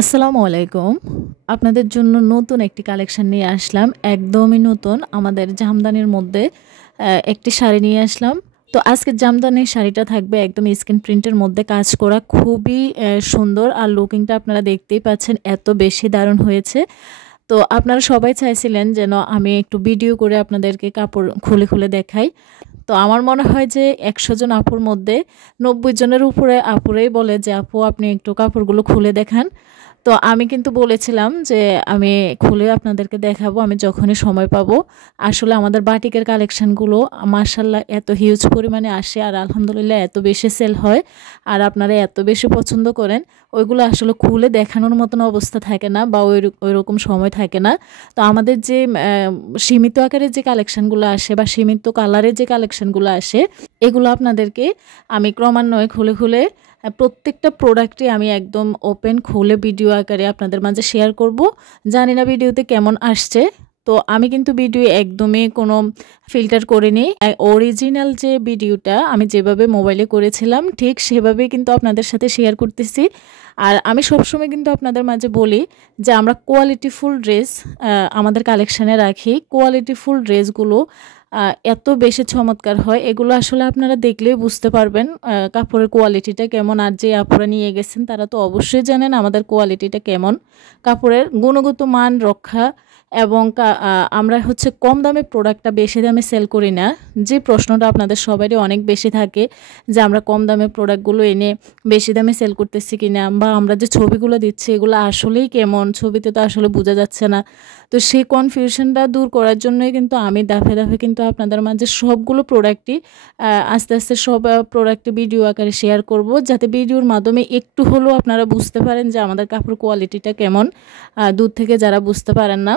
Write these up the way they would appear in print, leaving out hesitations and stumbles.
আসসালামু আলাইকুম। আপনাদের জন্য নতুন একটি কালেকশন নিয়ে আসলাম। একদমই নতুন আমাদের জামদানির মধ্যে একটি শাড়ি নিয়ে আসলাম। তো আজকের জামদানির শাড়িটা থাকবে একদম স্ক্রিন প্রিন্টের মধ্যে কাজ করা। খুবই সুন্দর আর লুকিংটা আপনারা দেখতেই পাচ্ছেন এত বেশি দারুণ হয়েছে। তো আপনারা সবাই চাইছিলেন যেন আমি একটু ভিডিও করে আপনাদেরকে কাপড় খুলে, খুলে দেখাই। তো আমার মনে হয় যে ১০০ জন আপুর মধ্যে ৯০ জনের উপরে আপুরাই বলে যে, "আপু আপনি একটু কাপড়গুলো খুলে দেখান।" তো আমি কিন্তু বলেছিলাম যে, "আমি খুলে আপনাদেরকে দেখাবো আমি যখনই সময় পাবো।" আসলে আমাদের বাটিকের কালেকশনগুলো মাশাআল্লাহ এত হিউজ পরিমাণে আসে আর আলহামদুলিল্লাহ এত বেশি সেল হয় আর আপনারা এত বেশি পছন্দ করেন, ওইগুলো আসলে খুলে দেখানোর মতন অবস্থা থাকে না বা ওইরকম সময় থাকে না। তো আমাদের যে সীমিত আকারের যে কালেকশনগুলো আসে বা সীমিত কালারের যে কালেকশনগুলো আসে, এগুলো আপনাদেরকে আমি ক্রমান্বয়ে খুলে, খুলে প্রত্যেকটা প্রোডাক্টই আমি একদম ওপেন খুলে ভিডিও আকারে আপনাদের মাঝে শেয়ার করব। জানি না ভিডিওতে কেমন আসছে। তো আমি কিন্তু ভিডিও একদমই কোনো ফিল্টার করিনি। অরিজিনাল যে ভিডিওটা আমি যেভাবে মোবাইলে করেছিলাম ঠিক সেভাবেই কিন্তু আপনাদের সাথে শেয়ার করতেছি। আর আমি সবসময় কিন্তু আপনাদের মাঝে বলি যে আমরা কোয়ালিটিফুল ড্রেস আমাদের কালেকশানে রাখি। কোয়ালিটিফুল ড্রেসগুলো এত বেশি চমৎকার হয়, এগুলো আসলে আপনারা দেখলেই বুঝতে পারবেন কাপড়ের কোয়ালিটিটা কেমন। আর যে আপুরা নিয়ে গেছেন তারা তো অবশ্যই জানেন আমাদের কোয়ালিটিটা কেমন। কাপড়ের গুণগত মান রক্ষা এবং আমরা হচ্ছে কম দামে প্রোডাক্টটা বেশি দামে সেল করি না। যে প্রশ্নটা আপনাদের সবারই অনেক বেশি থাকে যে আমরা কম দামে প্রোডাক্টগুলো এনে বেশি দামে সেল করতেছি কিনা বা আমরা যে ছবিগুলো দিচ্ছি এগুলো আসলেই কেমন, ছবিতে তো আসলে বোঝা যাচ্ছে না। তো সেই কনফিউশনটা দূর করার জন্যই কিন্তু আমি ধাপে ধাপে কিন্তু আপনাদের মাঝে সবগুলো প্রোডাক্টই আস্তে আস্তে সব প্রোডাক্টে ভিডিও আকারে শেয়ার করব, যাতে ভিডিওর মাধ্যমে একটু হলেও আপনারা বুঝতে পারেন যে আমাদের কাপড় কোয়ালিটিটা কেমন, দূর থেকে যারা বুঝতে পারেন না।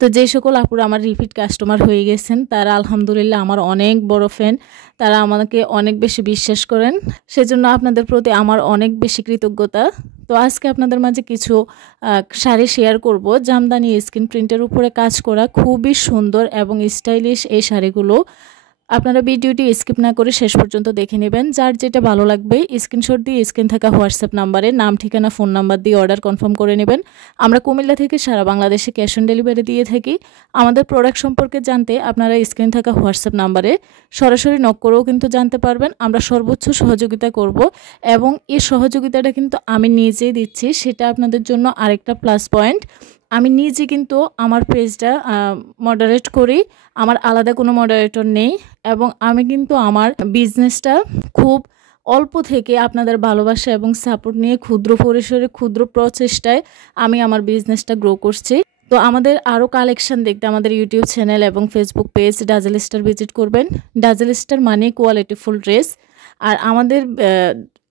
তো যে সকল আপুরা আমার রিপিট কাস্টমার হয়ে গেছেন তারা আলহামদুলিল্লাহ আমার অনেক বড় ফ্যান, তারা আমাকে অনেক বেশি বিশ্বাস করেন, সেজন্য আপনাদের প্রতি আমার অনেক বেশি কৃতজ্ঞতা। তো আজকে আপনাদের মাঝে কিছু শাড়ি শেয়ার করব জামদানি স্ক্রিন প্রিন্টের উপরে কাজ করা, খুবই সুন্দর এবং স্টাইলিশ এই শাড়িগুলো। আপনারা ভিডিওটি স্কিপ না করে শেষ পর্যন্ত দেখে নেবেন। যার যেটা ভালো লাগবে স্ক্রিনশট দিয়ে স্ক্রিন থাকা হোয়াটসঅ্যাপ নাম্বারে নাম, ঠিকানা, ফোন নাম্বার দিয়ে অর্ডার কনফার্ম করে নেবেন। আমরা কুমিল্লা থেকে সারা বাংলাদেশে ক্যাশ অন ডেলিভারি দিয়ে থাকি। আমাদের প্রোডাক্ট সম্পর্কে জানতে আপনারা স্ক্রিন থাকা হোয়াটসঅ্যাপ নাম্বারে সরাসরি নক করেও কিন্তু জানতে পারবেন। আমরা সর্বোচ্চ সহযোগিতা করব এবং এই সহযোগিতাটা কিন্তু আমি নিজেই দিচ্ছি, সেটা আপনাদের জন্য আরেকটা প্লাস পয়েন্ট। আমি নিজে কিন্তু আমার পেজটা মডারেট করি, আমার আলাদা কোনো মডারেটর নেই এবং আমি কিন্তু আমার বিজনেসটা খুব অল্প থেকে আপনাদের ভালোবাসা এবং সাপোর্ট নিয়ে ক্ষুদ্র পরিসরে ক্ষুদ্র প্রচেষ্টায় আমি আমার বিজনেসটা গ্রো করছি। তো আমাদের আরও কালেকশন দেখতে আমাদের ইউটিউব চ্যানেল এবং Facebook page dazzle star visit করবেন। ডাজেল স্টার মানে কোয়ালিটিফুল ড্রেস। আর আমাদের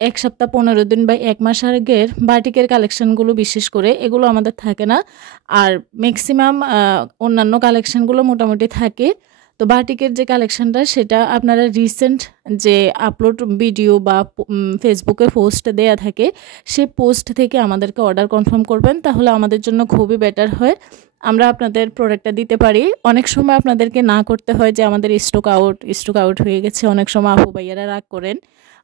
১ সপ্তাহ ১৫ দিন বা ১ মাস আগের বাটিকের কালেকশানগুলো বিশেষ করে এগুলো আমাদের থাকে না, আর ম্যাক্সিমাম অন্যান্য কালেকশানগুলো মোটামুটি থাকে। তো বাটিকের যে কালেকশানটা সেটা আপনারা রিসেন্ট যে আপলোড ভিডিও বা ফেসবুকে পোস্ট দেয়া থাকে সেই পোস্ট থেকে আমাদেরকে অর্ডার কনফার্ম করবেন, তাহলে আমাদের জন্য খুবই বেটার হয়, আমরা আপনাদের প্রোডাক্টটা দিতে পারি। অনেক সময় আপনাদেরকে না করতে হয় যে আমাদের স্টক আউট হয়ে গেছে। অনেক সময় আপু ভাইয়ারা রাগ করেন,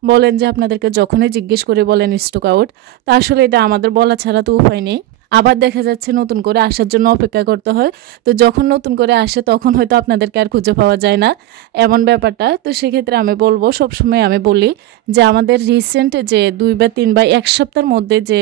বলেন যে আপনাদেরকে যখনই জিজ্ঞেস করে বলেন স্টক আউট। তা আসলে এটা আমাদের বলা ছাড়া তো উপায় নেই। আবার দেখা যাচ্ছে নতুন করে আসার জন্য অপেক্ষা করতে হয়। তো যখন নতুন করে আসে তখন হয়তো আপনাদেরকে আর খুঁজে পাওয়া যায় না, এমন ব্যাপারটা। তো সেক্ষেত্রে আমি বলবো, সবসময় আমি বলি যে আমাদের রিসেন্ট যে ২ বা ৩ বা ১ সপ্তাহের মধ্যে যে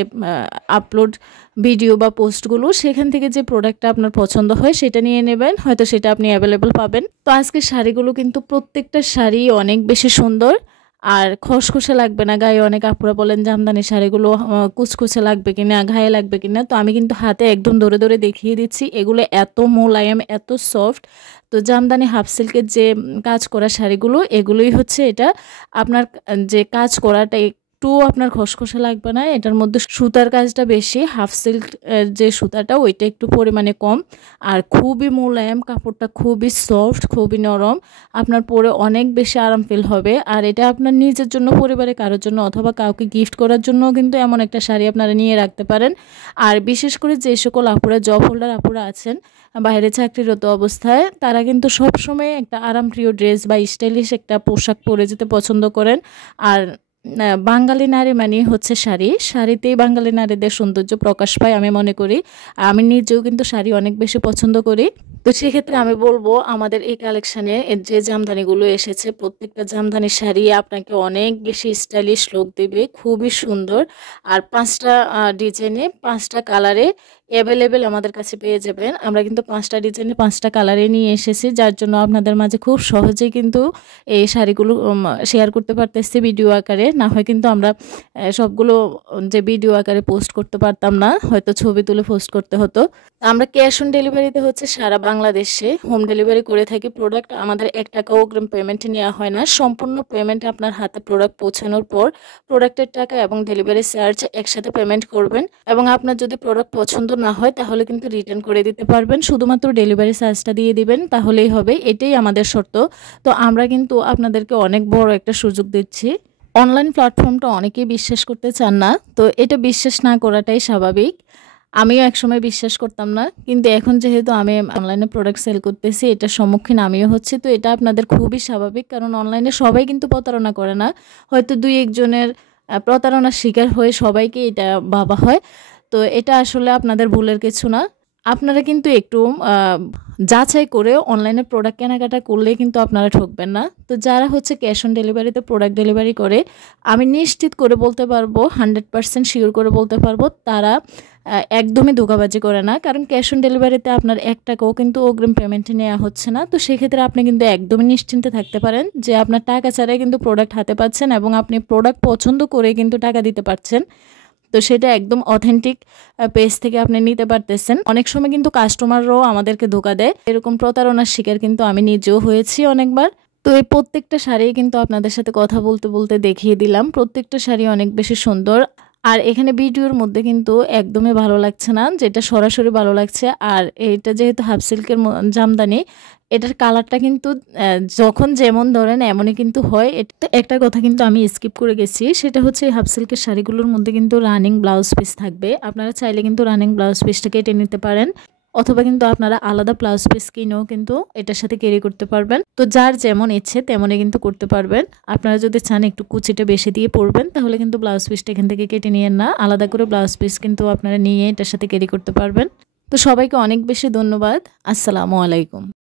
আপলোড ভিডিও বা পোস্টগুলো, সেখান থেকে যে প্রোডাক্টটা আপনার পছন্দ হয় সেটা নিয়ে নেবেন, হয়তো সেটা আপনি অ্যাভেলেবেল পাবেন। তো আজকে শাড়িগুলো কিন্তু প্রত্যেকটা শাড়ি অনেক বেশি সুন্দর আর খসখসে লাগবে না গায়ে। অনেক আপুরা বলেন জামদানি শাড়িগুলো কুচকুচে লাগবে কিনা, গায়ে লাগবে কিনা। তো আমি কিন্তু হাতে একদম ধরে ধরে দেখিয়ে দিচ্ছি, এগুলো এত মোলায়েম, এত সফট। তো জামদানি হাফ সিল্কের যে কাজ করা শাড়িগুলো, এগুলোই হচ্ছে এটা আপনার যে কাজ করাটা একটু আপনার খসখসে লাগবে না। এটার মধ্যে সুতার কাজটা বেশি, হাফ সিল্ক যে সুতাটা ওইটা একটু পরিমাণে কম, আর খুবই মোলায়েম কাপড়টা, খুবই সফট, খুবই নরম, আপনার পরে অনেক বেশি আরাম ফিল হবে। আর এটা আপনার নিজের জন্য, পরিবারে কারোর জন্য অথবা কাউকে গিফট করার জন্য কিন্তু এমন একটা শাড়ি আপনারা নিয়ে রাখতে পারেন। আর বিশেষ করে যে সকল আপুরা জব হোল্ডার আপুরা আছেন বাইরে চাকরিরত অবস্থায়, তারা কিন্তু সবসময় একটা আরামপ্রিয় ড্রেস বা স্টাইলিশ একটা পোশাক পরে যেতে পছন্দ করেন। আর বাঙালি নারী মানে হচ্ছে শাড়ি, শাড়িতেই বাঙালি নারীদের সৌন্দর্য প্রকাশ পায় আমি মনে করি। আমি নিজেও কিন্তু শাড়ি অনেক বেশি পছন্দ করি। তো সেক্ষেত্রে আমি বলবো আমাদের এই কালেকশানে যে জামদানিগুলো এসেছে প্রত্যেকটা জামদানি শাড়ি আপনাকে অনেক বেশি স্টাইলিশ লুক দেবে, খুবই সুন্দর। আর 5টা ডিজাইনে 5টা কালারে অ্যাভেলেবেল আমাদের কাছে পেয়ে যাবেন। আমরা কিন্তু 5টা ডিজাইনে 5টা কালারে নিয়ে এসেছি, যার জন্য আপনাদের মাঝে খুব সহজেই কিন্তু এই শাড়িগুলো শেয়ার করতে পারতেছি ভিডিও আকারে। না হয় কিন্তু আমরা সবগুলো যে ভিডিও আকারে পোস্ট করতে পারতাম না, হয়তো ছবি তুলে পোস্ট করতে হতো। আমরা ক্যাশ অন ডেলিভারিতে হচ্ছে সারা বাংলাদেশে হোম ডেলিভারি করে থাকি। প্রোডাক্ট আমাদের 1 টাকাও অগ্রিম পেমেন্ট নেওয়া হয় না, সম্পূর্ণ পেমেন্ট আপনার হাতে প্রোডাক্ট পৌঁছানোর পর প্রোডাক্টের টাকা এবং ডেলিভারি চার্জ একসাথে পেমেন্ট করবেন। এবং আপনার যদি প্রোডাক্ট পছন্দ না হয় তাহলে কিন্তু রিটার্ন করে দিতে পারবেন, শুধুমাত্র ডেলিভারি চার্জটা দিয়ে দিবেন তাহলেই হবে, এটাই আমাদের শর্ত। তো আমরা কিন্তু আপনাদেরকে অনেক বড় একটা সুযোগ দিচ্ছি। অনলাইন প্ল্যাটফর্মটা অনেকেই বিশ্বাস করতে চান না, তো এটা বিশ্বাস না করাটাই স্বাভাবিক। আমিও একসময় বিশ্বাস করতাম না, কিন্তু এখন যেহেতু আমি অনলাইনে প্রোডাক্ট সেল করতেছি এটার সম্মুখীন আমিও হচ্ছি। তো এটা আপনাদের খুবই স্বাভাবিক, কারণ অনলাইনে সবাই কিন্তু প্রতারণা করে না, হয়তো 2-1 জনের প্রতারণার শিকার হয়ে সবাইকে এটা ভাবা হয়। তো এটা আসলে আপনাদের ভুলের কিছু না। আপনারা কিন্তু একটু যাচাই করে অনলাইনে প্রোডাক্ট কেনাকাটা করলে কিন্তু আপনারা ঠকবেন না। তো যারা হচ্ছে ক্যাশ অন ডেলিভারিতে প্রোডাক্ট ডেলিভারি করে, আমি নিশ্চিত করে বলতে পারবো, 100% শিওর করে বলতে পারবো, তারা একদমই ধোঁকাবাজি করে না। কারণ ক্যাশ অন ডেলিভারিতে আপনার 1 টাকাও কিন্তু অগ্রিম পেমেন্টে নেওয়া হচ্ছে না। তো সেক্ষেত্রে আপনি কিন্তু একদমই নিশ্চিন্তে থাকতে পারেন যে আপনার টাকা ছাড়াই কিন্তু প্রোডাক্ট হাতে পাচ্ছেন এবং আপনি প্রোডাক্ট পছন্দ করে কিন্তু টাকা দিতে পারছেন। তো সেটা একদম অথেন্টিক পেজ থেকে আপনি নিতে পারতেছেন। অনেক সময় কিন্তু কাস্টমাররাও আমাদেরকে ধোঁকা দেয়, এরকম প্রতারণার শিকার কিন্তু আমি নিজেও হয়েছি অনেকবার। তো এই প্রত্যেকটা শাড়ি কিন্তু আপনাদের সাথে কথা বলতে বলতে দেখিয়ে দিলাম, প্রত্যেকটা শাড়ি অনেক বেশি সুন্দর। আর এখানে ভিডিওর মধ্যে কিন্তু একদমই ভালো লাগছে না, যেটা সরাসরি ভালো লাগছে। আর এটা যেহেতু হাফ সিল্কের জামদানি, এটার কালারটা কিন্তু যখন যেমন ধরেন এমনই কিন্তু হয়। একটা কথা কিন্তু আমি স্কিপ করে গেছি, সেটা হচ্ছে হাফ সিল্কের শাড়িগুলোর মধ্যে কিন্তু রানিং ব্লাউজ পিস থাকবে। আপনারা চাইলে কিন্তু রানিং ব্লাউজ পিসটা কেটে নিতে পারেন, অথবা কিন্তু আপনারা আলাদা ব্লাউজ পিস কিনেও কিন্তু এটার সাথে ক্যারি করতে পারবেন। তো যার যেমন ইচ্ছে তেমনই কিন্তু করতে পারবেন। আপনারা যদি চান একটু কুচিটা বেশি দিয়ে পরবেন তাহলে কিন্তু ব্লাউজ পিসটা এখান থেকে কেটে নিয়েন না, আলাদা করে ব্লাউজ পিস কিন্তু আপনারা নিয়ে এটার সাথে ক্যারি করতে পারবেন। তো সবাইকে অনেক বেশি ধন্যবাদ। আসসালামু আলাইকুম।